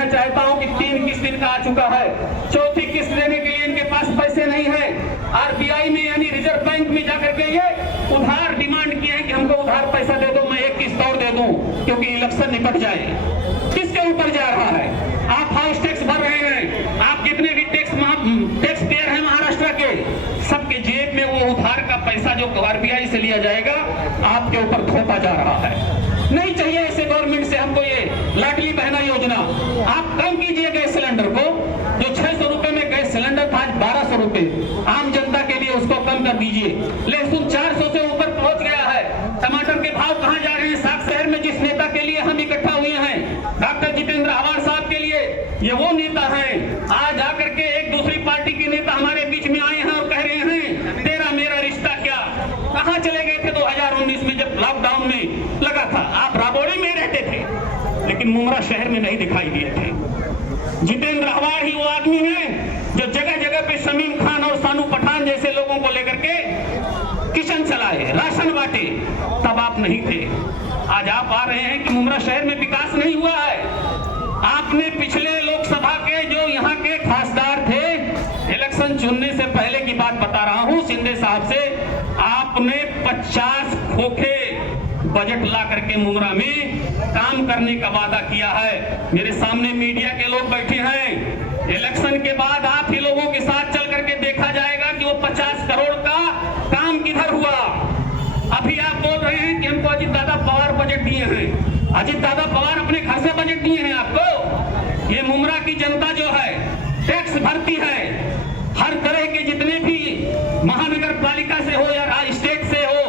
कहना चाहता हूं कि 3 किस्त इनका आ चुका है, 4थी किस्त देने के लिए इनके पास पैसे नहीं है। आरबीआई में यानी रिजर्व बैंक में जाकर के ये उधार डिमांड किए हैं कि हमको उधार पैसा दे दो, मैं 1 किस्त और दे दूं क्योंकि इलेक्शन निपट जाए। किसके ऊपर जा रहा है? आप हाउस टैक्स भर रहे हैं, आप जितने भी टैक्स पेयर हैं महाराष्ट्र के, सबके जेब में वो उधार का पैसा जो आरबीआई से लिया जाएगा आपके ऊपर थोपा जा रहा है। नहीं चाहिए ऐसे गवर्नमेंट से हमको ये लाडली बहना योजना। आप कम कीजिए गैस सिलेंडर को, जो 600 रुपए में गैस सिलेंडर था आज 1200 रुपए, आम जनता के लिए उसको कम कर दीजिए। लहसुन 400 से ऊपर पहुंच गया है, टमाटर के भाव कहां जा रहे हैं? साग शहर में जिस नेता के लिए हम इकट्ठा हुए हैं, डॉक्टर जितेंद्र आवाड़ साहब के लिए, ये वो नेता है। आज आकर के एक दूसरी पार्टी के नेता हमारे बीच में आए हैं और कह रहे हैं तेरा मेरा रिश्ता क्या। कहां चले गए थे 2019 में जब लॉकडाउन में लगा था? आप राबौरी में रहते थे लेकिन मुमरा शहर में नहीं दिखाई दिए थे। जितेंद्र आवाड़ ही वो आदमी है जो जगह जगह पे शमीम खान और सानू पठान जैसे लोगों को लेकर के किचन चलाए, राशन बांटे, तब आप नहीं थे। आज आप आ रहे हैं कि मुमरा शहर में विकास नहीं हुआ है। आपने पिछले लोकसभा के जो यहाँ के खासदार थे, इलेक्शन चुनने से पहले की बात बता रहा हूँ, शिंदे साहब से आपने 50 खोखे बजट ला करके मुमरा में काम करने का वादा किया है। मेरे सामने मीडिया के लोग बैठे हैं, इलेक्शन के बाद आप ही लोगों के साथ चल करके देखा जाएगा कि वो 50 करोड़ का काम किधर हुआ। अभी आप बोल रहे हैं कि हमको अजित दादा पवार बजट दिए हैं। अजित दादा पवार अपने घर से बजट दिए हैं आपको? ये मुमरा की जनता जो है टैक्स भरती है, हर तरह के जितने भी महानगर पालिका से हो या स्टेट से हो,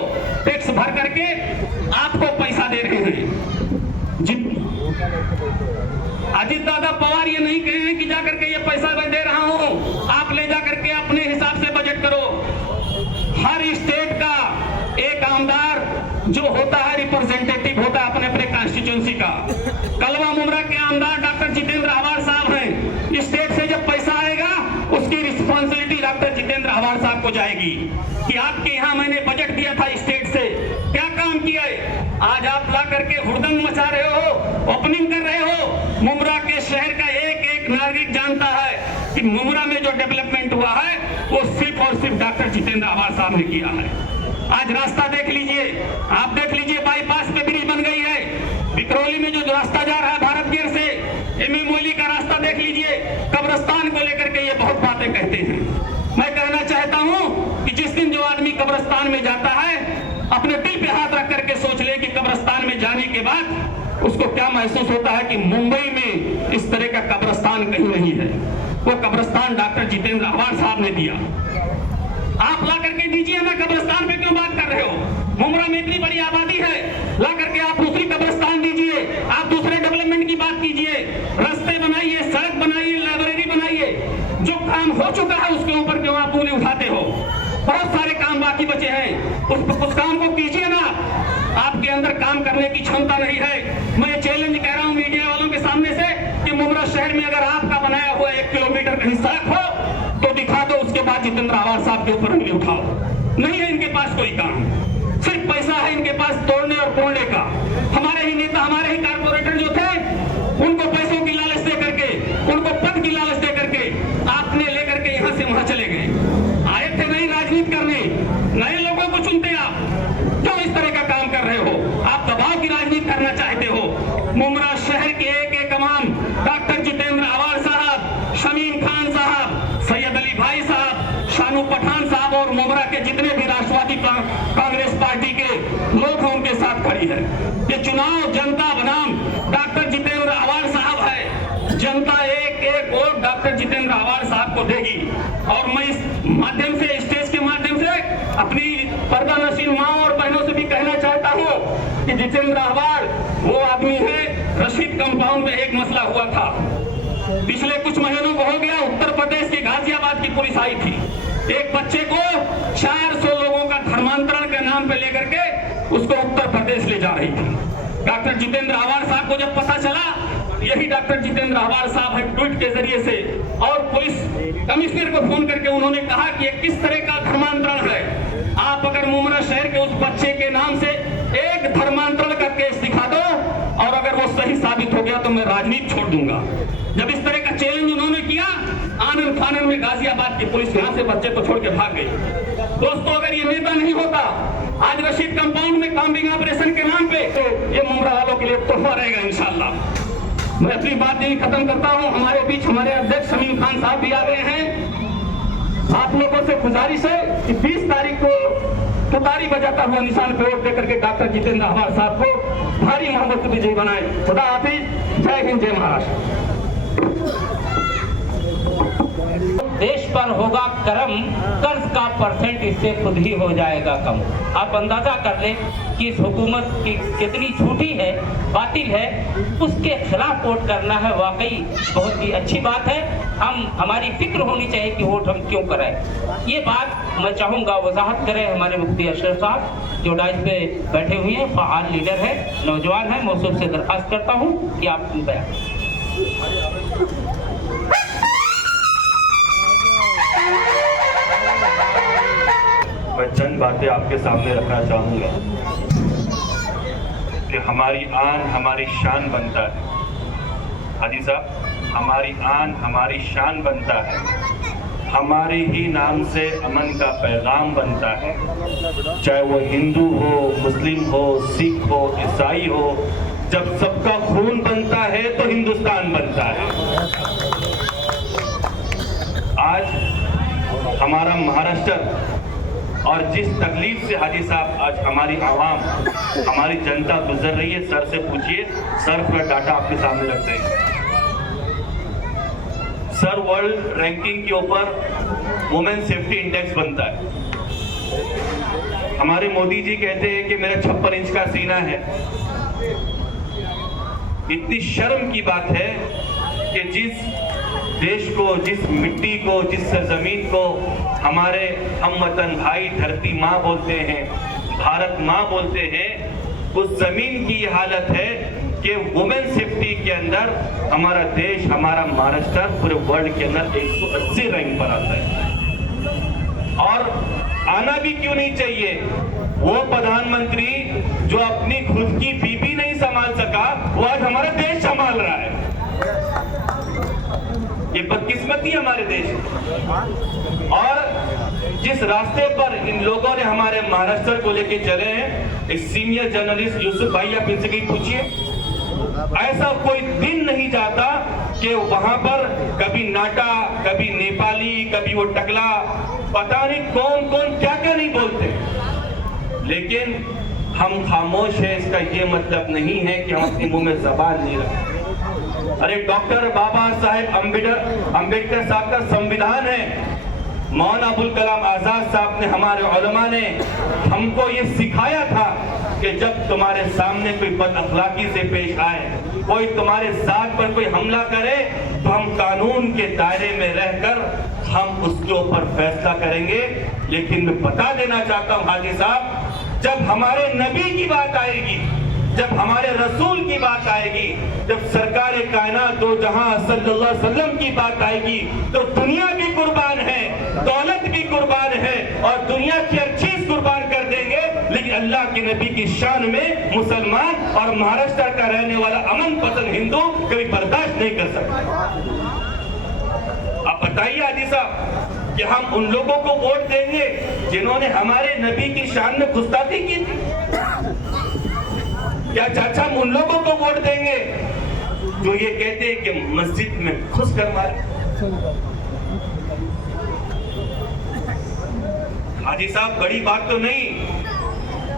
टैक्स भर करके आपको पैसा दे रहे हैं। अजित दादा पवार ये नहीं कहे हैं कि जाकर के ये पैसा मैं दे रहा हूं, आप ले जाकर के अपने हिसाब से बजट करो। हर स्टेट का एक आमदार जो होता है रिप्रेजेंटेटिव होता है अपने अपने कॉन्स्टिट्यूंसी का। कलवा मुमरा के आमदार डॉक्टर जितेंद्र आवाड़ साहब हैं। स्टेट से जब पैसा आएगा उसकी रिस्पॉन्सिबिलिटी डॉक्टर जितेंद्र आवाड़ साहब को जाएगी कि आपके यहाँ मैंने बजट दिया था स्टेट से, क्या काम किया है? आज आप ला करके हुड़दंग मचा रहे हो, ओपनिंग कर रहे हो। मुमरा के शहर का एक एक नागरिक जानता है कि मुमरा में जो डेवलपमेंट हुआ है वो सिर्फ और सिर्फ डॉक्टर जितेंद्र आवाड़ साहब ने किया है। आज रास्ता देख लीजिए, आप देख लीजिए, बाईपास पे ब्रिज बन गई है। विक्रोली में जो रास्ता जा रहा है भारत गेट से, एमए मोली का रास्ता देख लीजिए। कब्रिस्तान को लेकर के ये बहुत बातें कहते हैं। मैं कहना चाहता हूं कि जिस दिन जो आदमी कब्रिस्तान में जाता है अपने दिल पे हाथ रख करके सोच ले कि कब्रिस्तान में जाने के बाद उसको क्या महसूस होता है कि मुंबई में इस तरह का कब्रिस्तान कहीं नहीं है। वो कब्रिस्तान डॉक्टर जितेंद्र आवाड़ साहब ने दिया। आप ला करके दीजिए ना, कब्रिस्तान पे क्यों बात कर रहे हो? मुमरा में इतनी बड़ी आबादी है, ला करके आप दूसरी कब्रिस्तान दीजिए, आप दूसरे डेवलपमेंट की बात कीजिए, रास्ते बनाइए, सड़क बनाइए, लाइब्रेरी बनाइए। जो काम हो चुका है उसके ऊपर क्यों आप उंगली उठाते हो? बहुत सारे काम बाकी बचे हैं, उस काम को कीजिए ना। आपके अंदर काम करने की क्षमता नहीं है। मैं चैलेंज कह रहा हूं मीडिया वालों के सामने से कि मुमरा शहर में अगर आपका बनाया हुआ 1 किलोमीटर कहीं सड़क हो तो दिखा दो, उसके बाद जितेंद्र आवाड़ साहब के ऊपर उंगली उठाओ। नहीं है इनके पास कोई काम, सिर्फ पैसा है इनके पास तोड़ने और तोड़ने का। हमारे ही नेता, हमारे ही कारपोरेटर जो थे, उनको पैसों की लालच दे करके, उनको पद की लालच दे करके आपने लेकर के यहां से वहां चले गए। आए थे नई राजनीति करने, नए लोगों को चुनते आप, क्यों इस तरह का काम कर रहे हो? आप दबाव की राजनीति करना चाहते हो। मुमरा शहर के एक एक इमाम डॉक्टर जितेंद्र आवाड़ साहब, शमीम खान साहब, सैयद अली भाई साहब, शानू पठान साहब और मुमरा के जितने भी राष्ट्रवादी कांग्रेस पार्टी के लोग हैं उनके साथ खड़ी है। ये चुनाव जनता बनाम डॉक्टर जितेंद्र आवाड़ साहब है। जनता एक एक वोट डॉक्टर जितेंद्र आवाड़ साहब को देगी। और मैं इस माध्यम से, स्टेज के माध्यम से अपनी पर्दा नशीन माँ और बहनों से भी कहना चाहता हूँ कि जितेंद्र आवाड़ वो आदमी है। रशीद कंपाउंड में एक मसला हुआ था, पिछले कुछ महीनों को हो गया, उत्तर प्रदेश के गाजियाबाद की पुलिस आई थी, एक बच्चे को 400 लोगों का धर्मांतरण के नाम पे लेकर के उसको उत्तर प्रदेश ले जा रही थी। डॉक्टर जितेंद्र आवाड़ साहब को जब पता चला, यही डॉक्टर जितेंद्र आवाड़ साहब है ट्वीट के जरिए से और पुलिस कमिश्नर को फोन करके उन्होंने कहा कि ये किस तरह का धर्मांतरण है। आप अगर मुमरा शहर के उस बच्चे के नाम से एक धर्मांतरण का केस दिखा दो और अगर वो सही साबित हो गया तो मैं राजनीति छोड़ दूंगा। जब इस तरह का चैलेंज उन्होंने किया, आनंद फानन में गाजियाबाद की पुलिस यहां से बच्चे को छोड़ के भाग गई। दोस्तों, अगर ये नेता नहीं होता, आज रशीद कंपाउंड में कॉम्बिंग ऑपरेशन के नाम पे तो ये मुमरा वालों के लिए तोहफा रहेगा इंशाल्लाह। मैं अपनी बात यही खत्म करता हूं। हमारे बीच हमारे अध्यक्ष शमीम खान साहब भी आ गए हैं। आप लोगों से गुजारिश है कि 20 तारीख को तुतारी बजाता हुआ निशान पे वोट देकर के डॉक्टर जितेंद्र आह्वान साहब को भारी मोहब्बत विजयी बनाए। खुदा हाफिज, जय हिंद, जय महाराष्ट्र। देश पर होगा करम, कर्ज का परसेंट इससे खुद ही हो जाएगा कम। आप अंदाजा कर लें कि इस हुकूमत की कितनी झूठी है, बातिल है, उसके खिलाफ वोट करना है वाकई बहुत ही अच्छी बात है। हमारी फिक्र होनी चाहिए कि वोट हम क्यों कराएं। ये बात मैं चाहूँगा वजाहत करें हमारे मुफ्ती अशरफ साहब, जो डाइस पे बैठे हुए हैं, फ़आल लीडर है, नौजवान है। मौसूफ से दरख्वास्त करता हूँ कि आप बयान। मैं चंद बातें आपके सामने रखना चाहूँगा कि हमारी आन हमारी शान बनता है। हाजी साहब, हमारी आन हमारी शान बनता है। हमारे ही नाम से अमन का पैगाम बनता है, चाहे वो हिंदू हो, मुस्लिम हो, सिख हो, ईसाई हो। जब सबका खून बनता है तो हिंदुस्तान बनता है। आज हमारा महाराष्ट्र और जिस तकलीफ से हाजी साहब आज हमारी आवाम, हमारी जनता गुजर रही है, सर से पूछिए, सर पूरा डाटा आपके सामने रखते हैं। सर वर्ल्ड रैंकिंग के ऊपर वुमेन सेफ्टी इंडेक्स बनता है। हमारे मोदी जी कहते हैं कि मेरा 56 इंच का सीना है। इतनी शर्म की बात है कि जिस देश को, जिस मिट्टी को, जिस सरजमीन को हमारे हमवतन भाई धरती माँ बोलते हैं, भारत माँ बोलते हैं, उस जमीन की ये हालत है कि वुमेन सेफ्टी के अंदर हमारा देश, हमारा महाराष्ट्र पूरे वर्ल्ड के अंदर 180 रैंक पर आता है। और आना भी क्यों नहीं चाहिए? वो प्रधानमंत्री जो अपनी खुद की बीबी नहीं संभाल सका, वो आज हमारा देश संभाल रहा है। ये बदकिस्मती हमारे देश की। और जिस रास्ते पर इन लोगों ने हमारे महाराष्ट्र को लेके चले हैं, एक सीनियर जर्नलिस्ट यूसुफ भाई, आप इनसे कहीं पूछिए, ऐसा कोई दिन नहीं जाता कि वहां पर कभी नाटा, कभी नेपाली, कभी वो टकला, पता नहीं कौन कौन क्या क्या नहीं बोलते। लेकिन हम खामोश हैं, इसका ये मतलब नहीं है कि हम अपने मुंह में जबान नहीं रखते। अरे डॉक्टर बाबा साहेब अम्बेडकर साहब का संविधान है। मौलाना अबुल कलाम आजाद साहब ने, हमारे उलमा ने हमको ये सिखाया था कि जब तुम्हारे सामने कोई बदअखलाकी से पेश आए, कोई तुम्हारे साथ पर कोई हमला करे, तो हम कानून के दायरे में रहकर हम उसके ऊपर फैसला करेंगे। लेकिन मैं बता देना चाहता हूँ हाजी साहब, जब हमारे नबी की बात आएगी, जब हमारे रसूल की बात आएगी, जब सरकार कायनात दो जहां सल्लल्लाहु अलैहि वसल्लम की बात आएगी, तो दुनिया भी कुर्बान है, दौलत भी कुर्बान है, और दुनिया की हर चीज कुर्बान कर देंगे, लेकिन अल्लाह के नबी की शान में मुसलमान और महाराष्ट्र का रहने वाला अमन पसंद हिंदू कभी बर्दाश्त नहीं कर सकते। आप बताइए हाजी साहब कि हम उन लोगों को वोट देंगे जिन्होंने हमारे नबी की शान में गुस्ताखी की थी? क्या चाचा हम उन लोगों को वोट देंगे जो ये कहते हैं कि मस्जिद में घुस कर मारे? हाजी साहब, बड़ी बात तो नहीं,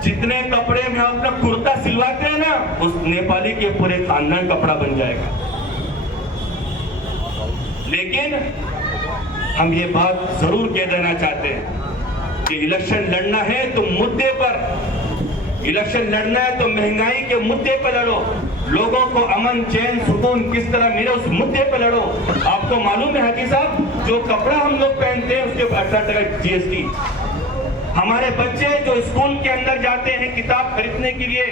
जितने कपड़े में अपना कुर्ता सिलवाते हैं ना, उस नेपाली के पूरे खानदान कपड़ा बन जाएगा। लेकिन हम ये बात जरूर कह देना चाहते हैं कि इलेक्शन लड़ना है तो मुद्दे पर, इलेक्शन लड़ना है तो महंगाई के मुद्दे पर लड़ो, लोगों को अमन चैन सुकून किस तरह मिले उस मुद्दे पर लड़ो। आपको मालूम है हाजी साहब, जो कपड़ा हम लोग पहनते हैं उसके 18% GST। हमारे बच्चे जो स्कूल के अंदर जाते हैं किताब खरीदने के लिए,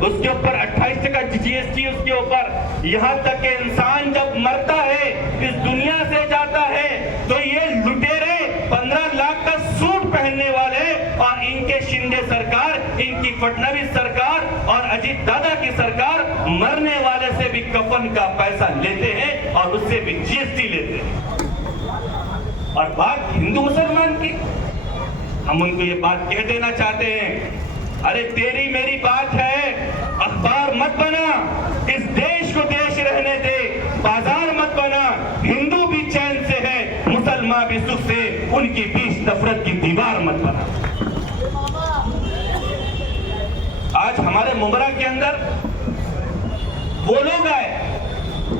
उसके ऊपर 28% GST उसके ऊपर। यहाँ तक कि इंसान जब मरता है, इस दुनिया से जाता है, तो ये लुटेरे 15 लाख का सूट पहनने वाले और इनके शिंदे सरकार, इनकी फडणवीस सरकार और अजीत दादा की सरकार मरने वाले से भी कफन का पैसा लेते हैं और उससे भी जीएसटी लेते हैं। और बात हिंदू मुसलमान की, हम उनको ये बात कह देना चाहते हैं, अरे तेरी मेरी बात है, अखबार मत बना, इस देश को देश रहने दे, बाजार मत बना। हिंदू भी चैन से है, मुसलमान भी सुख से, उनके बीच नफरत की दीवार मत बना। आज हमारे मुमरा के अंदर वो लोग आए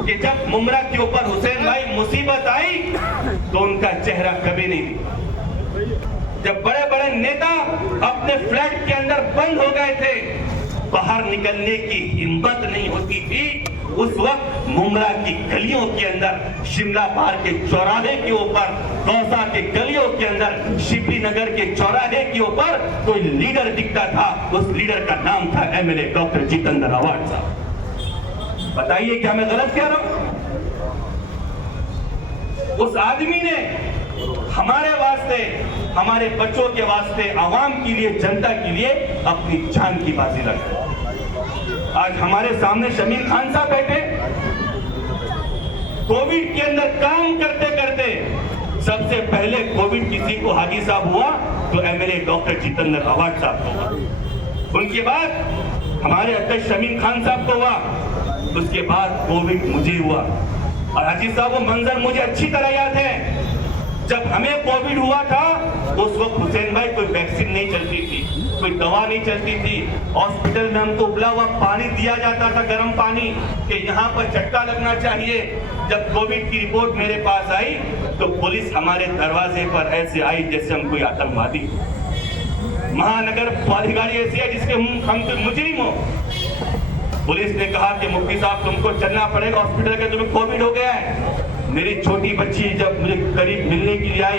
कि जब मुमरा के ऊपर हुसैन भाई मुसीबत आई तो उनका चेहरा कभी नहीं दिखा। जब बड़े बड़े नेता अपने फ्लैट के अंदर बंद हो गए थे, बाहर निकलने की हिम्मत नहीं होती थी, उस वक्त मुमरा की गलियों के अंदर, शिमला पार्क के चौराहे के ऊपर, दौसा के गलियों के अंदर, शिवली नगर के चौराहे के ऊपर कोई लीडर दिखता था। उस लीडर का नाम था एमएलए डॉक्टर जितेंद्र आवाड साहब। बताइए क्या मैं गलत कह रहा हूं? उस आदमी ने हमारे वास्ते, हमारे बच्चों के वास्ते, आवाम के लिए, जनता के लिए अपनी जान की बाजी लगा। आज हमारे सामने शमीम खान साहब बैठे, कोविड के अंदर काम करते करते सबसे पहले कोविड किसी को हाजी साहब हुआ तो एमएलए डॉक्टर जितेंद्र आवाड साहब को हुआ, उनके बाद हमारे अध्यक्ष शमीम खान साहब को हुआ, उसके बाद कोविड मुझे हुआ। और हाजी साहब वो मंजर मुझे अच्छी तरह याद है, जब हमें कोविड हुआ था उस वक्त हुसैन भाई कोई वैक्सीन नहीं चलती थी, कोई दवा नहीं चलती थी, हॉस्पिटल में हमको उबला हुआ पानी दिया जाता था, गर्म पानी, कि यहाँ पर चटका लगना चाहिए। जब कोविड की रिपोर्ट मेरे पास आई तो पुलिस हमारे दरवाजे पर ऐसे आई जैसे हम कोई आतंकवादी। महानगर पालिका ऐसी है जिसके हम तो मुजरिम हो। पुलिस ने कहा कि मुफ्ती साहब तुमको चलना पड़ेगा हॉस्पिटल के, तुम्हें कोविड हो गया है। मेरी छोटी बच्ची जब मुझे करीब मिलने के लिए आई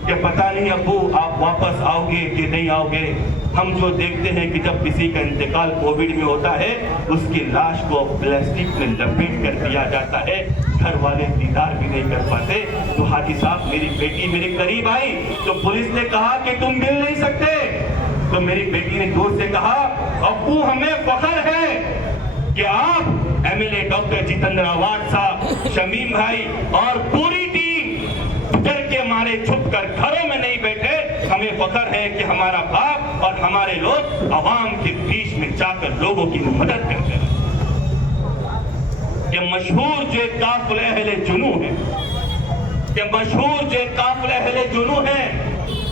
कि पता नहीं अब्बू आप वापस आओगे कि नहीं आओगे। हम जो देखते हैं कि जब किसी का इंतकाल कोविड में होता है उसकी लाश को प्लास्टिक में लपेट कर दिया जाता है, घर वाले दीदार भी नहीं कर पाते। तो हाजी साहब मेरी बेटी मेरे करीब आई तो पुलिस ने कहा कि तुम मिल नहीं सकते। तो मेरी बेटी ने जोर से कहा अब्बू हमें फख्र है कि आप एमएलए डॉक्टर जितेंद्र आवाड साहब, शमीम भाई और पूरी टीम डर के मारे छुप कर घरों में नहीं बैठे। हमें फख्र है कि हमारा बाप और हमारे लोग आवाम के बीच में जाकर लोगों की मदद करते हैं। ये मशहूर जो काफिले अहले जुनू है, ये मशहूर जो काफिले अहले जुनू है,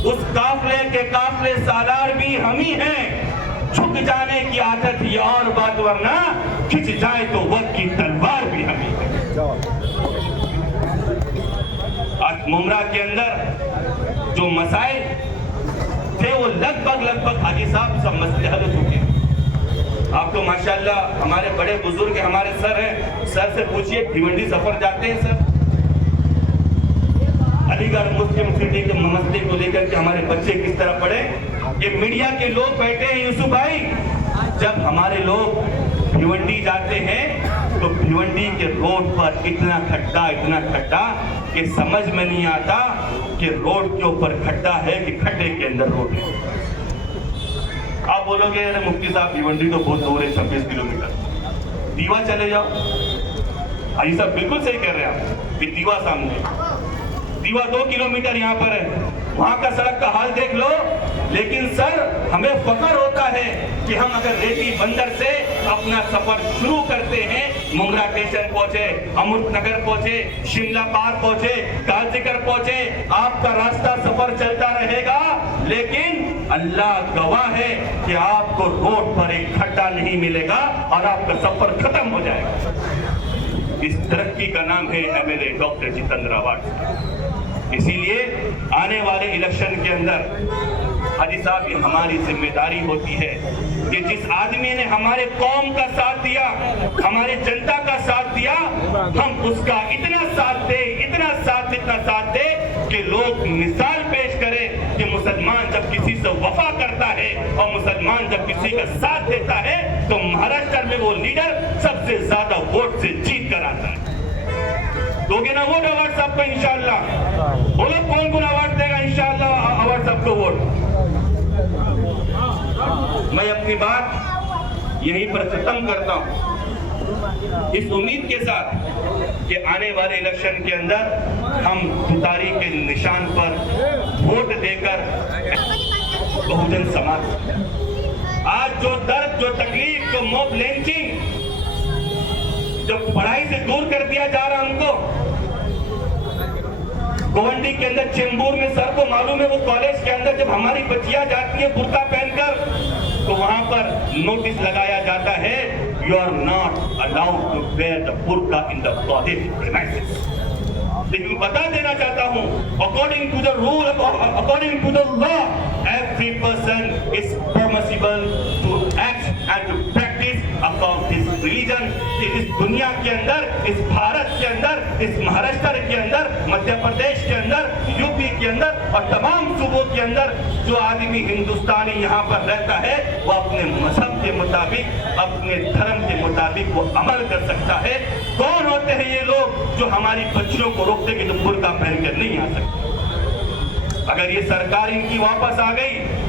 उस काफिले के काफिले सालार भी हम ही हैं। झुक जाने की आदत ये और बात, वरना खिंच जाए तो वक्त की तलवार भी हम ही है। आज मुमरा के अंदर जो मसाइल थे वो लगभग हाजी साहब सब मसले हल हो चुके हैं। आप तो माशाल्लाह हमारे बड़े बुजुर्ग हमारे सर हैं, सर से पूछिए भिवंडी सफर जाते हैं सर, अलीगढ़ मुस्लिम सिटी के मसले को लेकर के हमारे बच्चे किस तरह पढ़े। ये मीडिया के लोग बैठे हैं यूसुफ भाई, जब हमारे लोग भिवंडी जाते हैं तो भिवंडी के रोड पर इतना खड्डा कि समझ में नहीं आता कि रोड के ऊपर खड्डा है कि खड्डे के अंदर रोड है। आप बोलोगे अरे मुफ्ती साहब भिवंडी तो बहुत दूर है, 26 किलोमीटर, दीवा चले जाओ। हाजी साहब बिल्कुल सही कह रहे हैं आप, दीवा सामने, दीवा 2 किलोमीटर यहाँ पर है, वहां का सड़क का हाल देख लो। लेकिन सर हमें फख्र होता है कि हम अगर रेती बंदर से अपना सफर शुरू करते हैं, मुमरा स्टेशन पहुंचे, अमृतनगर पहुंचे, शिमला पार पहुंचे, गाजीगर पहुंचे, आपका रास्ता सफर चलता रहेगा। लेकिन अल्लाह गवाह है कि आपको रोड पर एक खड्डा नहीं मिलेगा और आपका सफर खत्म हो जाएगा। इस तरक्की का नाम है एमएलए डॉक्टर जितेंद्र आवाड। इसीलिए आने वाले इलेक्शन के अंदर हाजी साहब ये हमारी जिम्मेदारी होती है कि जिस आदमी ने हमारे कौम का साथ दिया, हमारे जनता का साथ दिया, हम उसका इतना साथ दे कि लोग मिसाल पेश करें कि मुसलमान जब किसी से वफा करता है और मुसलमान जब किसी का साथ देता है तो महाराष्ट्र में वो लीडर सबसे ज्यादा वोट से जीत कर आता है। दोगे ना वोट अवार्ड साहब को इंशाअल्लाह? बोलो कौन अवार्ड देगा इंशाअल्लाह अवार्ड साहब को वोट? मैं अपनी बात यहीं पर खत्म करता हूं, इस उम्मीद के साथ कि आने वाले इलेक्शन के अंदर हम तुतारी के निशान पर वोट देकर बहुजन समाज, आज जो दर्द, जो तकलीफ, जो मॉब लिंचिंग, जो पढ़ाई से दूर कर दिया जा रहा हमको, गोवंडी के अंदर चेंबूर में सर को मालूम है, वो कॉलेज के अंदर जब हमारी बच्चियां जाती है बुर्का पहनकर, तो वहां पर नोटिस लगाया जाता है, you are not allowed to wear the बुर्का इन द कॉलेज प्रीमाइसेस। लेकिन बता देना चाहता हूं, according to the rule, according to the law, every person is permissible to act and to practice according his religion. इस दुनिया के अंदर, इस भारत के अंदर, इस महाराष्ट्र के अंदर, मध्य प्रदेश के अंदर, यूपी के अंदर और तमाम सूबों के अंदर जो आदमी हिंदुस्तानी यहाँ पर रहता है, वो अपने मजहब के मुताबिक, अपने धर्म के मुताबिक वो अमल कर सकता है। कौन होते हैं ये लोग जो हमारी बच्चियों को रोकते कि तुम बुर्का पहन कर नहीं आ सकते? अगर ये सरकार इनकी वापस आ गई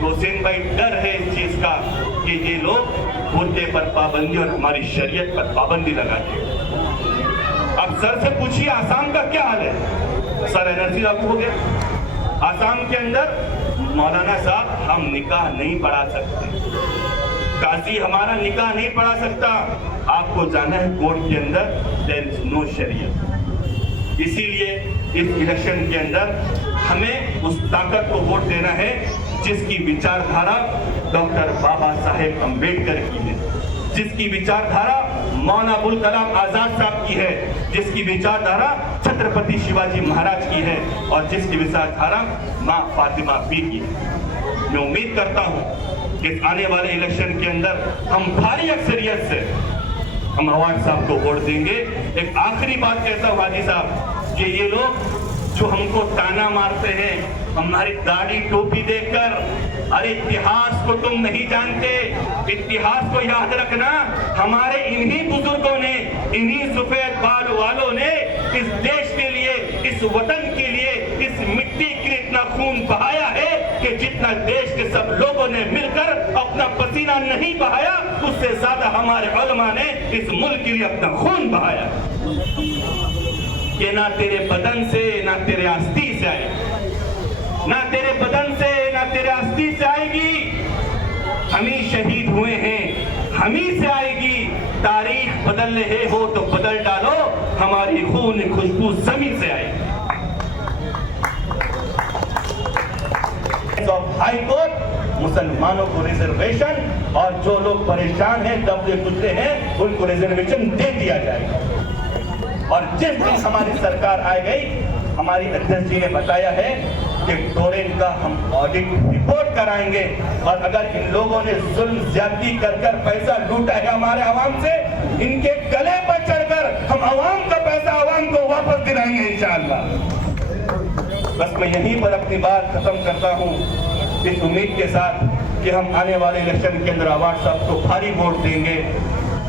तो हुसैन भाई डर है इस चीज का कि ये लोग बुर्के पर पाबंदी और हमारी शरीयत पर पाबंदी लगा देंगे। अब सर से पूछिए आसाम का क्या हाल है? सर एनर्जी लागू हो गया। आसाम के अंदर मौलाना साहब हम निकाह नहीं पढ़ा सकते, काजी हमारा निकाह नहीं पढ़ा सकता, आपको जाना है कोर्ट के अंदर, देयर इज नो शरीयत। इसीलिए इस इलेक्शन के अंदर हमें उस ताकत को वोट देना है जिसकी विचारधारा डॉक्टर बाबा साहेब अम्बेडकर की है, जिसकी विचारधारा मौलाना अबुल कलाम आजाद साहब की है, जिसकी विचारधारा छत्रपति शिवाजी महाराज की है और जिसकी विचारधारा माँ फातिमा बी की है। मैं उम्मीद करता हूँ कि आने वाले इलेक्शन के अंदर हम भारी अक्सरियत से हम अवार्ड साहब को वोट देंगे। एक आखिरी बात कहता हूँ हाजी साहब कि ये लोग जो हमको ताना मारते हैं हमारी दाढ़ी टोपी देखकर, अरे इतिहास को तुम नहीं जानते, इतिहास को याद रखना, हमारे इन्हीं बुजुर्गों ने, इन्हीं सफेद बाल वालों ने इस देश के लिए, इस वतन के लिए, इस मिट्टी के लिए इतना खून बहाया है कि जितना देश के सब लोगों ने मिलकर अपना पसीना नहीं बहाया, उससे ज्यादा हमारे उलमा ने इस मुल्क के लिए अपना खून बहाया कि ना तेरे बदन से ना तेरे अस्थि से आएगी, ना तेरे बदन से ना तेरे अस्थि से आएगी, हम ही शहीद हुए हैं, हम ही से आएगी। तारीख बदलने है हो तो बदल डालो, हमारी खून खुशबू जमीन से आएगी। हाई कोर्ट मुसलमानों को रिजर्वेशन और जो लोग परेशान हैं, दबे कुचले हैं, उनको रिजर्वेशन दे दिया जाएगा। और जिस दिन हमारी सरकार आ गई, हमारी अध्यक्ष जी ने बताया है कि टोरेंट का हम ऑडिट रिपोर्ट कराएंगे और अगर इन लोगों ने जुल्म ज्यादती कर पैसा लूटा है हमारे आवाम से, इनके गले पर चढ़कर हम आवाम का पैसा आवाम को वापस दिलाएंगे इंशाअल्लाह। बस मैं यहीं पर अपनी बात खत्म करता हूँ इस उम्मीद के साथ कि हम आने वाले इलेक्शन के अंदर अवार्ड साहब को भारी वोट देंगे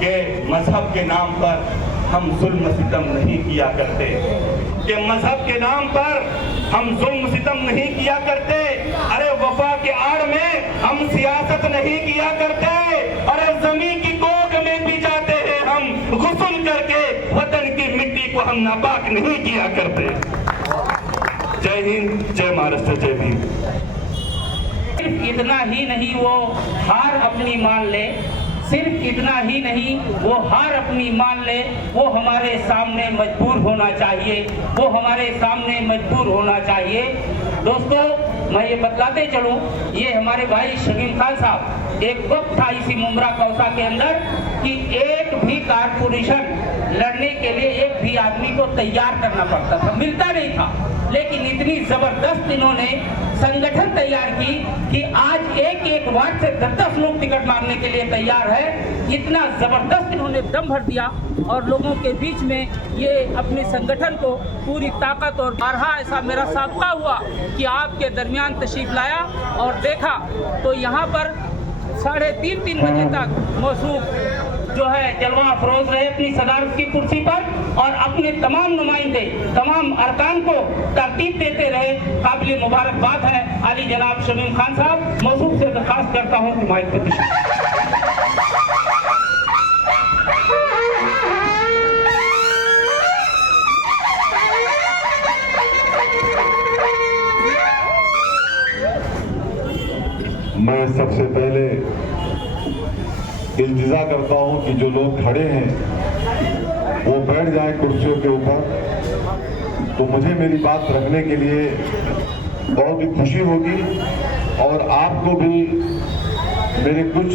कि मजहब के नाम पर हम जुल्म सितम नहीं किया करते, कि मजहब के नाम पर हम जुल्म सितम नहीं किया करते। अरे वफा के आड़ में हम सियासत नहीं किया करते। अरे जमीन की कोख में भी जाते हैं हम गुस्ल करके, वतन की मिट्टी को हम नापाक नहीं किया करते। जय हिंद, जय महाराष्ट्र, जय भीम। सिर्फ इतना ही नहीं वो हार अपनी मान ले, सिर्फ इतना ही नहीं वो हार अपनी मान ले, वो हमारे सामने मजबूर होना चाहिए, वो हमारे सामने मजबूर होना चाहिए। दोस्तों, मैं ये बतलाते चलूं, ये हमारे भाई शमीम खान साहब, एक वक्त था इसी मुमरा कौसा के अंदर कि एक भी कारपोरेशन लड़ने के लिए एक भी आदमी को तैयार करना पड़ता था, मिलता नहीं था। लेकिन इतनी जबरदस्त इन्होंने संगठन तैयार की कि आज एक एक वार्ड से 10-10 लोग टिकट मांगने के लिए तैयार है। इतना जबरदस्त इन्होंने दम भर दिया और लोगों के बीच में ये अपने संगठन को पूरी ताकत और बारहा ऐसा मेरा साबका हुआ कि आपके दरमियान तशरीफ लाया और देखा तो यहाँ पर 3:30 बजे तक मौसूफ जो है जलवा अफरोज रहे अपनी सदारत की कुर्सी पर और अपने तमाम नुमाइंदे, तमाम अरकान को तरतीब देते रहे। काबिल मुबारकबाद है आली जनाब शमीम खान साहब। मौसूफ से दरखास्त करता हूँ कि माइक पे मैं सबसे पहले इल्तिजा करता हूं कि जो लोग खड़े हैं वो बैठ जाएं कुर्सियों के ऊपर। तो मुझे मेरी बात रखने के लिए बहुत ही खुशी होगी और आपको भी मेरी कुछ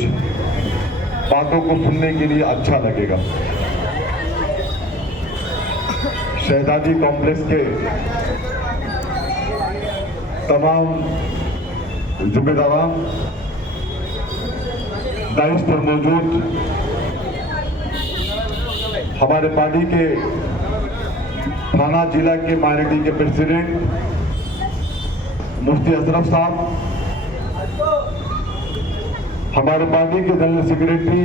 बातों को सुनने के लिए अच्छा लगेगा। शहजादी कॉम्प्लेक्स के तमाम जिम्मेदारान दाइश पर मौजूद हमारे पार्टी के थाना जिला के माइनॉरिटी के प्रेसिडेंट मुफ्ती अशरफ साहब, हमारे पार्टी के जनरल सेक्रेटरी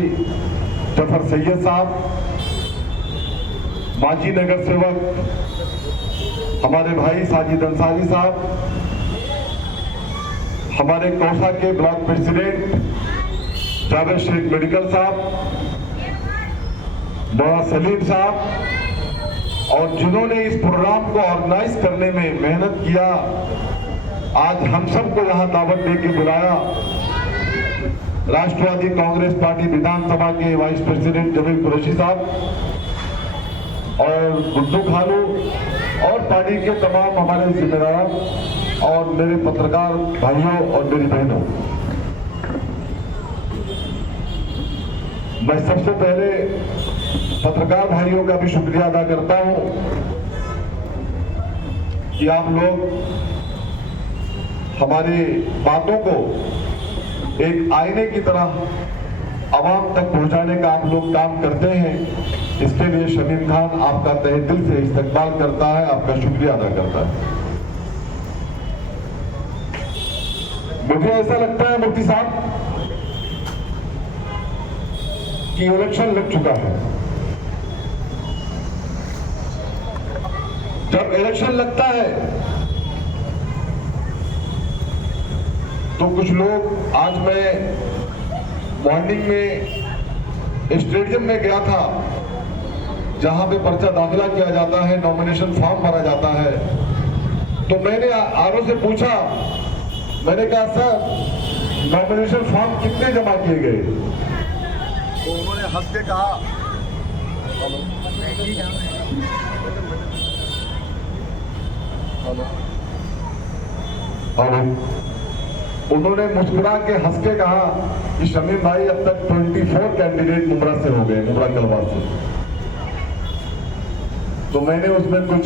जफर सैयद साहब, माजी नगर सेवक हमारे भाई साजिद अंसारी साहब, हमारे कौसा के block president Javed Shaikh medical साहब, मौलाना सलीम साहब, और जिन्होंने इस प्रोग्राम को ऑर्गेनाइज करने में मेहनत किया। आज हम सबको यहाँ दावत दे के बुलाया। राष्ट्रवादी कांग्रेस पार्टी विधानसभा के वाइस प्रेसिडेंट जमील कुरैशी साहब और गुड्डू खानू और पार्टी के तमाम हमारे जिम्मेदार और मेरे पत्रकार भाइयों और मेरी बहनों, मैं सबसे पहले पत्रकार भाइयों का भी शुक्रिया अदा करता हूं कि आप लोग हमारी बातों को एक आईने की तरह आवाम तक पहुंचाने का आप लोग काम करते हैं। इसके लिए शमीम खान आपका तहे दिल से इस्तकबाल करता है, आपका शुक्रिया अदा करता है। मुझे ऐसा लगता है मुफ्ती साहब कि इलेक्शन लग चुका है। जब इलेक्शन लगता है तो कुछ लोग, आज मैं मॉर्निंग में स्टेडियम में गया था जहां पे पर्चा दाखिला किया जाता है, नॉमिनेशन फॉर्म भरा जाता है, तो मैंने आरओ से पूछा, मैंने कहा सर नॉमिनेशन फॉर्म कितने जमा किए गए? तो उन्होंने हंस के कहा उन्होंने मुस्कुरा के हंस के कहा कि शमीम भाई अब तक 24 कैंडिडेट मुमरा से हो गए, मुमरा कलवा से। तो मैंने उसमें कुछ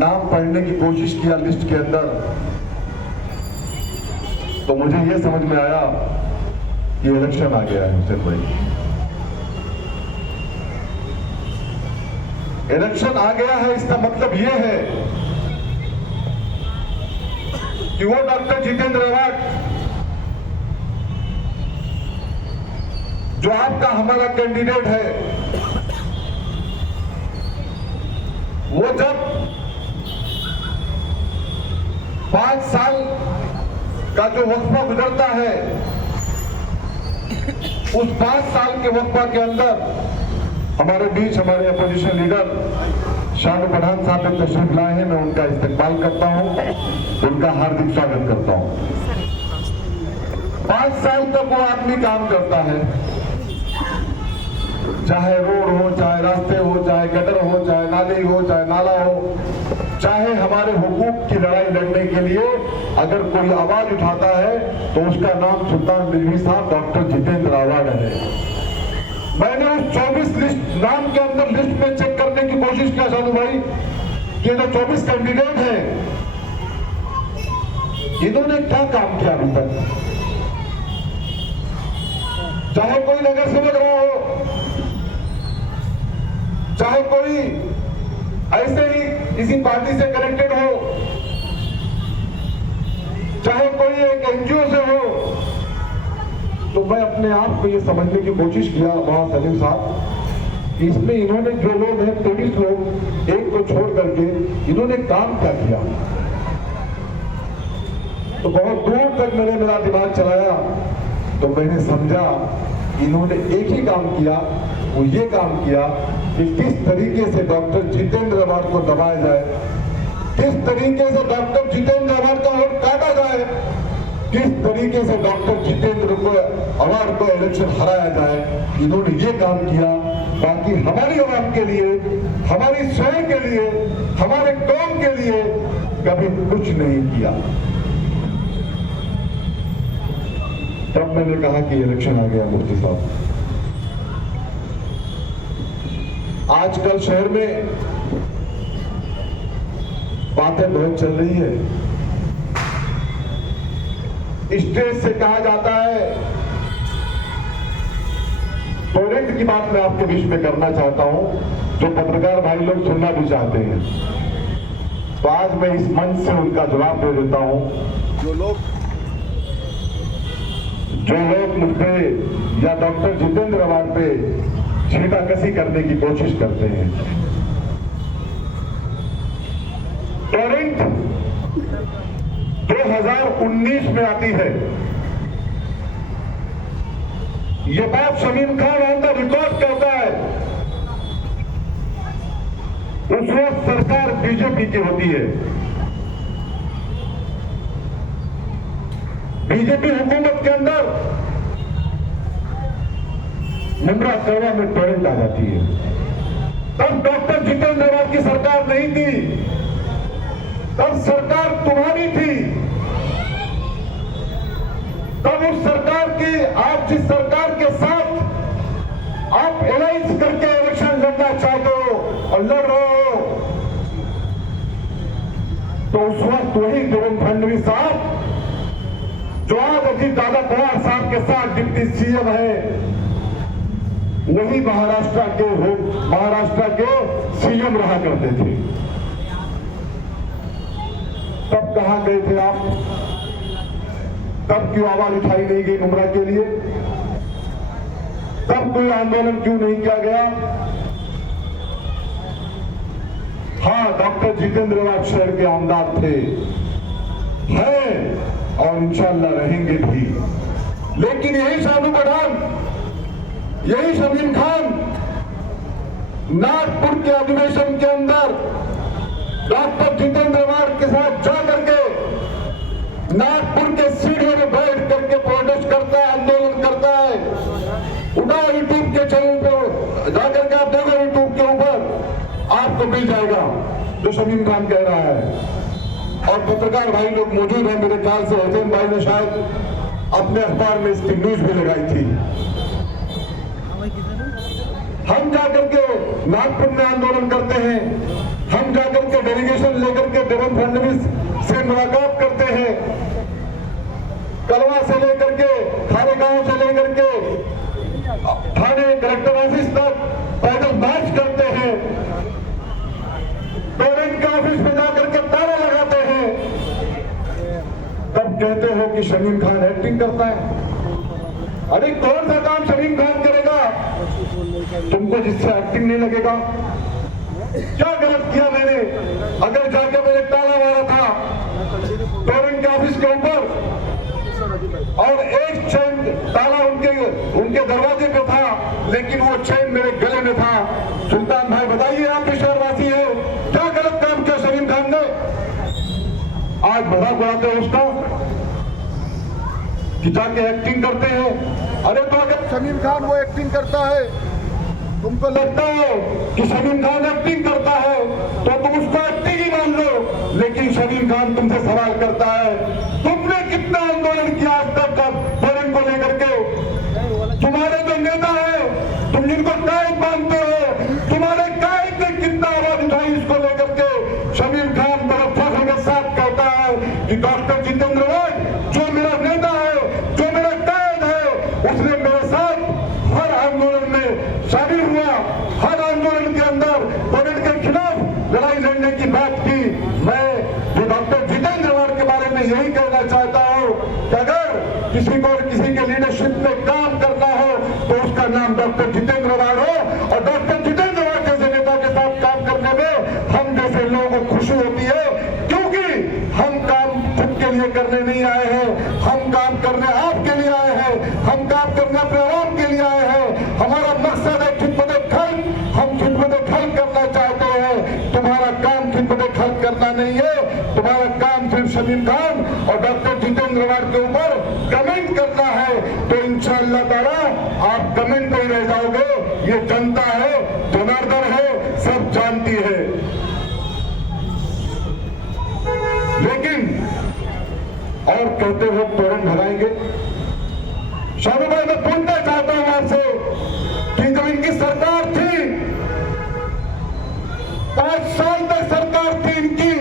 नाम पढ़ने की कोशिश किया लिस्ट के अंदर, तो मुझे यह समझ में आया कि इलेक्शन आ गया है। हुसैन भाई, इलेक्शन आ गया है, इसका मतलब यह है कि वो डॉक्टर जितेंद्र अवार्ड जो आपका हमारा कैंडिडेट है, वो जब 5 साल का जो वक्फा गुजरता है, उस 5 साल के वक्फा के अंदर हमारे बीच हमारे अपोजिशन लीडर शाहरुख पठान साहब ने तशरीफ लाए हैं। मैं उनका इस्तकबाल करता हूं, उनका हार्दिक स्वागत करता हूं। 5 साल तक वो आदमी काम करता है, चाहे रोड हो, चाहे रास्ते हो, चाहे गटर हो, चाहे नाली हो, चाहे नाला हो, चाहे हमारे हुकूक की लड़ाई लड़ने के लिए अगर कोई आवाज उठाता है तो उसका नाम सुल्तान रिजवी साहब डॉक्टर जितेंद्र अवार्ड है। मैंने उस 24 लिस्ट नाम के अंदर लिस्ट में चेक करने की कोशिश किया साधु भाई, कि जो 24 कैंडिडेट हैं इन्होंने क्या काम किया अभी तक। चाहे कोई नगर सेवक रहा हो, चाहे कोई ऐसे ही इसी पार्टी से कनेक्टेड हो, चाहे कोई एक एनजीओ से हो, तो मैं अपने आप को ये समझने की कोशिश किया वहां सलीम साहब कि इसमें इन्होंने जो लोग हैं 23 लोग, एक को छोड़ करके इन्होंने काम क्या किया। तो बहुत दूर तक मैंने मेरा दिमाग चलाया तो मैंने समझा इन्होंने एक ही काम किया, वो ये काम किया कि किस तरीके से डॉक्टर जितेंद्र अवार्ड को दबाया जाए, किस तरीके से डॉक्टर जितेंद्र अवार्ड का वोट काटा जाए, किस तरीके से डॉक्टर जितेंद्र को अवार्ड को इलेक्शन हराया जाए, इन्होंने ये काम किया। बाकी हमारी आवाम के लिए, हमारी स्वयं के लिए, हमारे कौम के लिए कभी कुछ नहीं किया। तब मैंने कहा कि इलेक्शन आ गया मुफ्ती साहब। आजकल शहर में बातें बहुत चल रही है। स्टेज से कहा जाता है, टोरेंट की बात मैं आपके बीच में करना चाहता हूं, जो पत्रकार भाई लोग सुनना भी चाहते हैं। तो आज मैं इस मंच से उनका जवाब दे देता हूं। जो लोग मुझ पे या डॉक्टर जितेंद्र अवार्ड पे छींटाकशी करने की कोशिश करते हैं, टोरेंट 2019 में आती है। ये बात Shamim Khan on the record कहता है। उस वक्त सरकार बीजेपी की होती है। बीजेपी हुकूमत के अंदर मुंब्रा करवा में टोरेंट आ जाती है। तब डॉक्टर जितेंद्र अवार्ड की सरकार नहीं थी, तब सरकार तुम्हारी थी। तब उस सरकार की, आप जिस सरकार के साथ आप एलायंस करके इलेक्शन लड़ना चाहते हो और लड़ रहे हो, तो उस वक्त वही देवेंद्र फडणवीस साहब, जो आज अजीत दादा पवार साहब के साथ डिप्टी सीएम है, वही महाराष्ट्र के सीएम रहा करते थे। तब कहां गए थे आप? तब क्यों आवाज उठाई नहीं गई मुंब्रा के लिए? तब कोई आंदोलन क्यों नहीं किया गया? हाँ, डॉक्टर जितेंद्र अवार्ड शहर के आमदार थे, हैं और इंशाअल्लाह रहेंगे भी। लेकिन यही शानू पठान, यही शमीम खान नागपुर के अधिवेशन के अंदर डॉक्टर जितेंद्र अवार्ड के साथ जाकर के नागपुर के सीढ़ियों में बैठ करके प्रोटेस्ट करता है, आंदोलन करता है। उठाओ यूट्यूब के चैनल पे जाकर के आप देखो, यूट्यूब के ऊपर आपको मिल जाएगा जो शमीम खान कह रहा है। और पत्रकार भाई लोग मौजूद हैं, मेरे ख्याल से हुसैन भाई ने शायद अपने अखबार में इसकी न्यूज भी लगाई थी। हम जाकर के नागपुर में आंदोलन करते हैं, हम जाकर के डेलीगेशन लेकर के देवेंद्र फडणवीस से मुलाकात करते हैं, कलवा से लेकर के खारेगांव से लेकर के थाने कलेक्टर ऑफिस तक पैदल मार्च करते हैं, टोरेंट के ऑफिस में जाकर के ताला लगाते हैं। तब कहते हो कि शमीम खान एक्टिंग करता है। अरे कौन सा काम शमीम खान करेगा तुमको जिससे एक्टिंग नहीं लगेगा? क्या गलत किया मैंने? अगर जाके मैंने ताला मारा था टोरेंट के ऑफिस के ऊपर और एक चैन ताला उनके दरवाजे पे था, लेकिन वो चैन मेरे गले में था। सुल्तान भाई बताइए, आप भी शहरवासी है, क्या गलत काम किया शमीम खान ने? आज मजाक उड़ाते हैं उसका कि जाके एक्टिंग करते हैं। अरे तो अगर शमीम खान वो एक्टिंग करता है, तुमको लगता है कि शमीम खान एक्टिंग करता है, तो तुम उसको एक्टिंग ही मान लो। लेकिन शमीम खान तुमसे सवाल करता है, तुमने कितना आंदोलन किया आज तक टोरेंट को लेकर के? तुम्हारे जो नेता है, तुम जिनको कायद मानते हो, तुम्हारे कायद ने कितना आवाज उठाई इसको लेकर के? शमीम खान बड़ा फख्र के साथ कहता है कि डॉक्टर जितेंद्र अवार्ड जो मेरा नेता है, जो मेरा कायद है, उसने मेरे साथ हर आंदोलन में शामिल हुआ, हर आंदोलन के अंदर टोरेंट के खिलाफ लड़ाई लड़ने की बात की। मैं जो डॉक्टर जितेंद्र अवार्ड के बारे में यही कहना चाहता हूं कि अगर किसी को किसी के लीडरशिप में काम करना हो तो उसका नाम डॉक्टर जितेंद्र अवार्ड हो। और डॉक्टर जितेंद्र अवार्ड जैसे नेता के साथ काम करने में हम जैसे लोगों को खुशी होती है, क्योंकि हम काम खुद के लिए करने नहीं आए हैं, हम काम करने आपके लिए आए हैं, हम काम करने अपने आवाम के लिए आए हैं। हमारा मकसद है खिदमत खल्क, हम खिदमत खल्क करना चाहते हैं। तुम्हारा काम खिदमत खर्च करना नहीं है। तुम्हारा काम सिर्फ शमीम खान और डॉक्टर जितेंद्र वाड के ऊपर कमेंट करना है, तो इंशाअल्लाह ताला आप कमेंट पे ही रह जाओगे। ये जनता है, जनार्दन है, सब जानती है। लेकिन और कहते हो तोरण भगाएंगे। शाहरुख भाई, मैं पूछना चाहता हूं आपसे कि जब इनकी सरकार थी, 5 साल तक सरकार थी इनकी,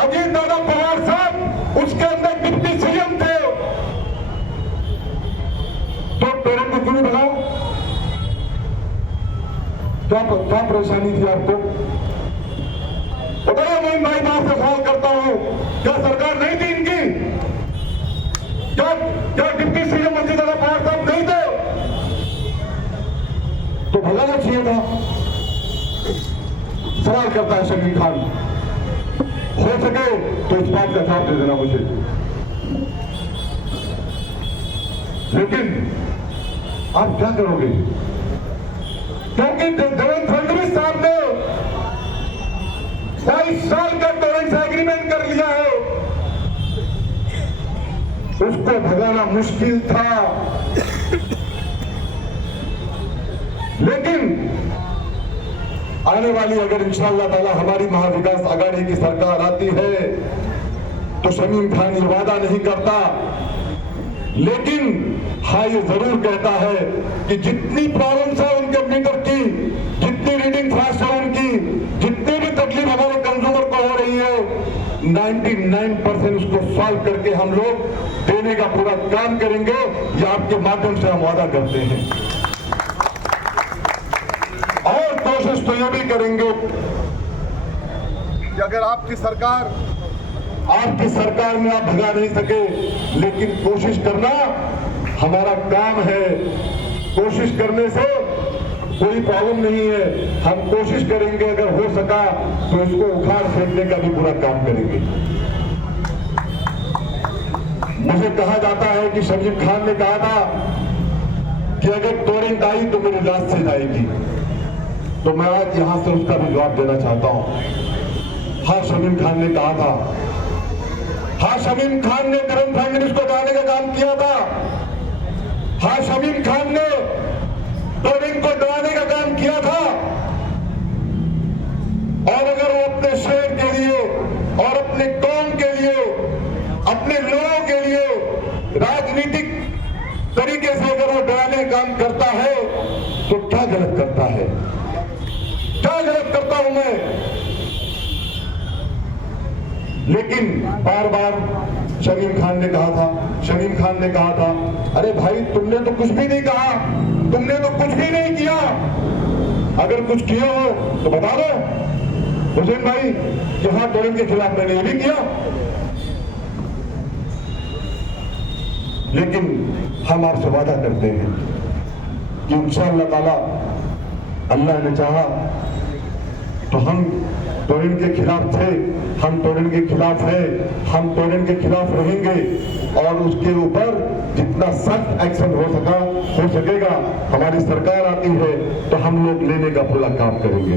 अजीत दादा पवार साहब उसके अंदर डिप्टी सीएम थे, तो तोरण को क्यों नहीं भगाओ? क्या परेशानी थी आपको? बताइए। मैं भाई बात से सवाल करता हूं, क्या सरकार नहीं थी इनकी? क्या डिप्टी सीएम अजीत दादा पवार साहब नहीं थे? तो भगाना चाहिए था। सवाल करता है शमीम खान, हो सके तो इस बात का जवाब दे देना मुझे। लेकिन आप क्या करोगे? क्योंकि देवेंद्र फडणवीस साहब ने 22 साल का टोरेंट से एग्रीमेंट कर लिया है, उसको भगाना मुश्किल था। लेकिन आने वाली अगर इंशाअल्लाह ताला हमारी महाविकास आघाड़ी की सरकार आती है, तो शमीम खान ये वादा नहीं करता, लेकिन हाँ ये जरूर कहता है कि जितनी प्रॉब्लम्स है उनके मीटर की, जितनी रीडिंग फास्ट है उनकी, जितनी भी तकलीफ हमारे कंज्यूमर को हो रही है, 99% उसको सॉल्व करके हम लोग देने का पूरा काम करेंगे। ये आपके माध्यम से हम वादा करते हैं। और कोशिश तो ये भी करेंगे कि अगर आपकी सरकार में आप भगा नहीं सके, लेकिन कोशिश करना हमारा काम है। कोशिश करने से कोई प्रॉब्लम नहीं है, हम कोशिश करेंगे, अगर हो सका तो इसको उखाड़ फेंकने का भी पूरा काम करेंगे। मुझे कहा जाता है कि शमीम खान ने कहा था कि अगर टोरेंट आई तो मेरी लाश से जाएगी, तो मैं आज यहां से उसका भी जवाब देना चाहता हूं। हाँ, शमीम खान ने कहा था, हाँ शमीम खान ने देवेंद्र फडणवीस को डालने का काम किया था, हाँ शमीम खान ने टोरेंट को डराने का काम किया था। और अगर वो अपने शहर के लिए और अपने कौम के लिए, अपने लोगों के लिए राजनीतिक तरीके से अगर वो डराने का काम करता है, तो क्या गलत करता है? क्या गलत करता हूं मैं? लेकिन बार बार शमीम खान ने कहा था, अरे भाई तुमने तो कुछ भी नहीं कहा, तुमने तो कुछ भी नहीं किया, अगर कुछ किया हो तो बता दो हुसैन भाई कि हाँ टोरेंट के खिलाफ मैंने ये भी किया। लेकिन हम आपसे वादा करते हैं कि इंशाअल्लाह ताला अल्लाह ने चाहा तो हम टोरेंट के खिलाफ थे, हम टोरेंट के खिलाफ है, हम टोरेंट के खिलाफ रहेंगे और उसके ऊपर जितना सख्त एक्शन हो सकेगा, हमारी सरकार आती है तो हम लोग लेने का पूरा काम करेंगे।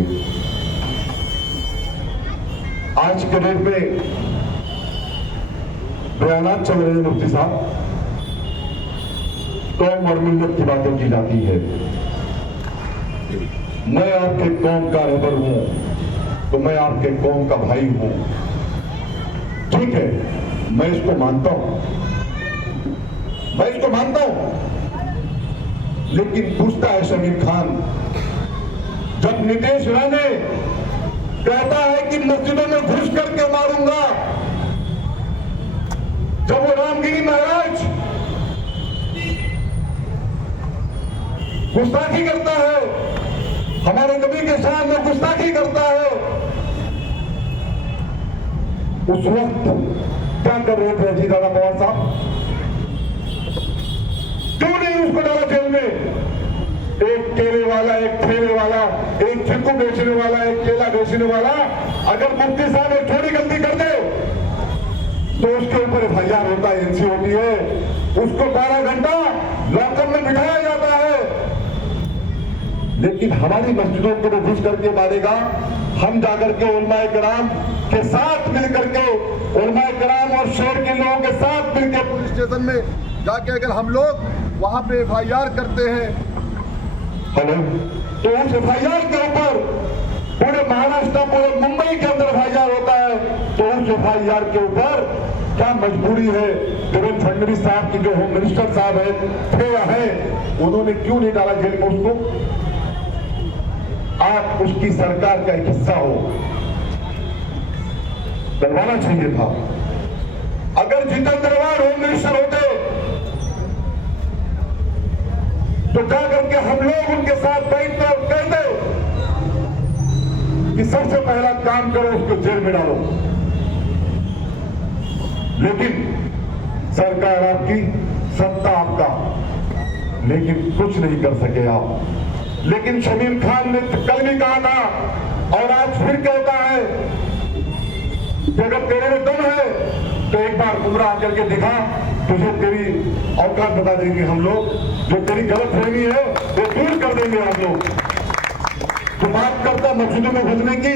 आज के डेट में बयानात चल रहे हैं मुफ्ती साहब, कौम और मिल्लत की बातें की जाती है। मैं आपके कौम का रहबर हूं तो मैं आपके कौम का भाई हूं, ठीक है, मैं इसको मानता हूं, लेकिन पूछता है शमीम खान, जब नीतीश राणे कहता है कि मस्जिदों में घुस करके मारूंगा, जब वो रामगिरी महाराज गुस्ताखी करता है, हमारे नबी के सामने गुस्ताखी करता है, उस वक्त क्या कर रहे थे अजीत दादा पवार साहब? क्यों नहीं उसको डाला जेल में? एक केले वाला, एक ठेले वाला, एक चिक्कू बेचने वाला, एक केला बेचने वाला, अगर मुफ्ती साहब एक थोड़ी गलती कर दे तो उसके ऊपर FIR होता है, NC होती है, उसको 12 घंटा लॉकअप में बिठाया जाता है। लेकिन हमारी मस्जिदों को वो घुस करके मारेगा, हम जाकर के उलमाए किराम के साथ मिलकर के, उलमाए किराम और शहर के लोगों के साथ मिलकर पुलिस स्टेशन में जाके अगर हम लोग वहां पे FIR करते हैं, हेलो, तो उस FIR के ऊपर पूरे महाराष्ट्र, पूरे मुंबई के अंदर FIR होता है, तो उस FIR के ऊपर क्या मजबूरी है देवेंद्र फडणवीस साहब की, जो होम मिनिस्टर साहब है, उन्होंने क्यों नहीं डाला जेल में उसको? आप उसकी सरकार का एक हिस्सा हो, डलवाना चाहिए था। अगर जितेंद्र गौड़ होम मिनिस्टर होते तो जा करके हम लोग उनके साथ बैठते और कहते कि सबसे पहला काम करो, उसको जेल में डालो। लेकिन सरकार आपकी, सत्ता आपका, लेकिन कुछ नहीं कर सके आप। लेकिन शमीम खान ने कल भी कहा था और आज फिर कहता है कि अगर तेरे में दम है तो एक बार उम्र आकर के दिखा, तुझे तेरी औकात बता देंगे हम लोग, जो तेरी गलतफहमी है वो दूर कर देंगे हम लोग। तो बात करता मस्जिदों में घुसने की,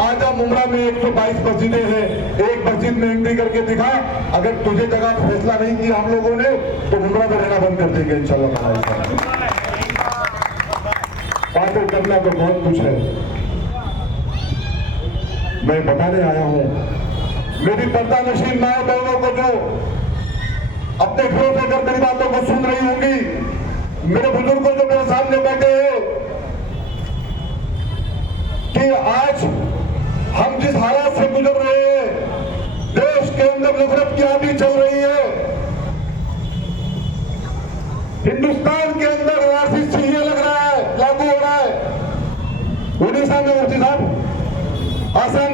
आजा मुमरा में 122 मस्जिदें हैं, एक मस्जिद में एंट्री करके दिखा, अगर तुझे जगह फैसला नहीं किया हम लोगों ने तो मुमरा में रहना बंद कर देंगे इंशाल्लाह। बातें करना तो बहुत कुछ है, मैं बताने आया हूं मेरी पर्दा नशीन माँ बहनों को जो अपने घरों से अगर मेरी बातों को सुन रही होंगी, मेरे बुजुर्गों जो मेरे सामने बैठे हैं, कि आज हम जिस हालात से गुजर रहे हैं, देश के अंदर नफरत की आंधी चल रही है, हिंदुस्तान के अंदर एनआरसी चाहिए लग रहा है, लागू हो रहा है। उड़ीसा में मुफ्ती साहब आसाम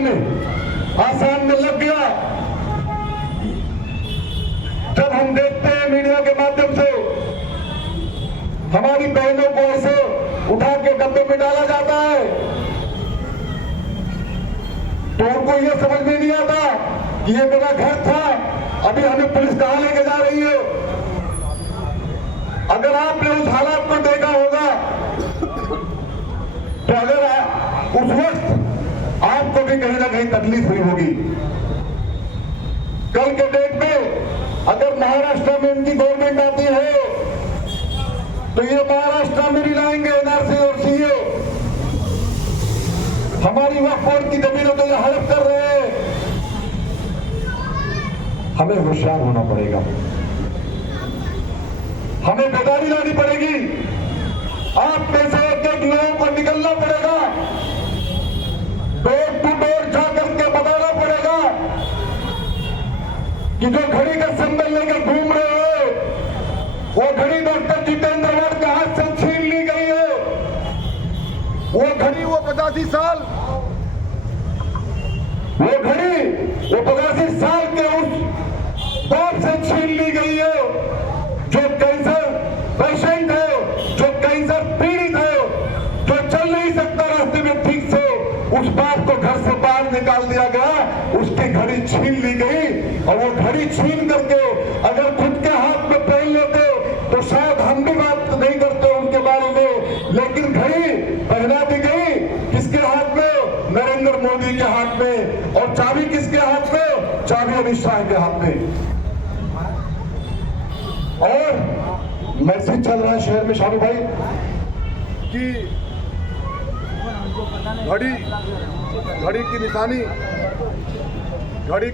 में लग गया। जब हम देखते हैं मीडिया के माध्यम से हमारी बहनों को ऐसे उठा के डब्बे में डाला जाता है, तो उनको यह समझ में नहीं आता कि ये मेरा घर था, अभी हमें पुलिस कहां लेके जा रही है। अगर आपने उस हालात को देखा होगा तो अगर उस वक्त आपको भी कहीं ना कहीं तकलीफ हुई होगी। कल के डेट में अगर महाराष्ट्र में इनकी गवर्नमेंट आती है तो ये महाराष्ट्र में भी लाएंगे एनआरसी और सीए। हमारी वक्फ बोर्ड की जमीनों को ये हड़प कर रहे हैं। हमें होशियार होना पड़ेगा, हमें बेदारी लानी पड़ेगी। आप में से एक लोगों को निकलना पड़ेगा, डोर टू डोर जाकर के बताना पड़ेगा कि जो घड़ी का सिंबल लेकर घूम रहे हो, वो घड़ी डॉक्टर जितेंद्र गौड़ के हाथ से छीन ली गई है। वो घड़ी वो 85 साल, वो घड़ी वो 85 साल के उस बाप से छीन ली गई है जो कैंसर पेशेंट है, जो कैंसर पीड़ित है, जो चल नहीं सकता रास्ते में ठीक से, उस बाप को घर से बाहर निकाल दिया गया, उसकी घड़ी छीन ली गई। और वो घड़ी छीन करके अगर खुद के हाथ में पहन लेते तो शायद हम भी बात नहीं करते उनके बारे में, लेकिन घड़ी पहना दी गई किसके हाथ में? नरेंद्र मोदी के हाथ में। और चाबी किसके हाथ में? चाबी अमित शाह के हाथ में। और मैसेज चल रहा है शहर में शाहरुख भाई कि घड़ी की निशानी, घड़ी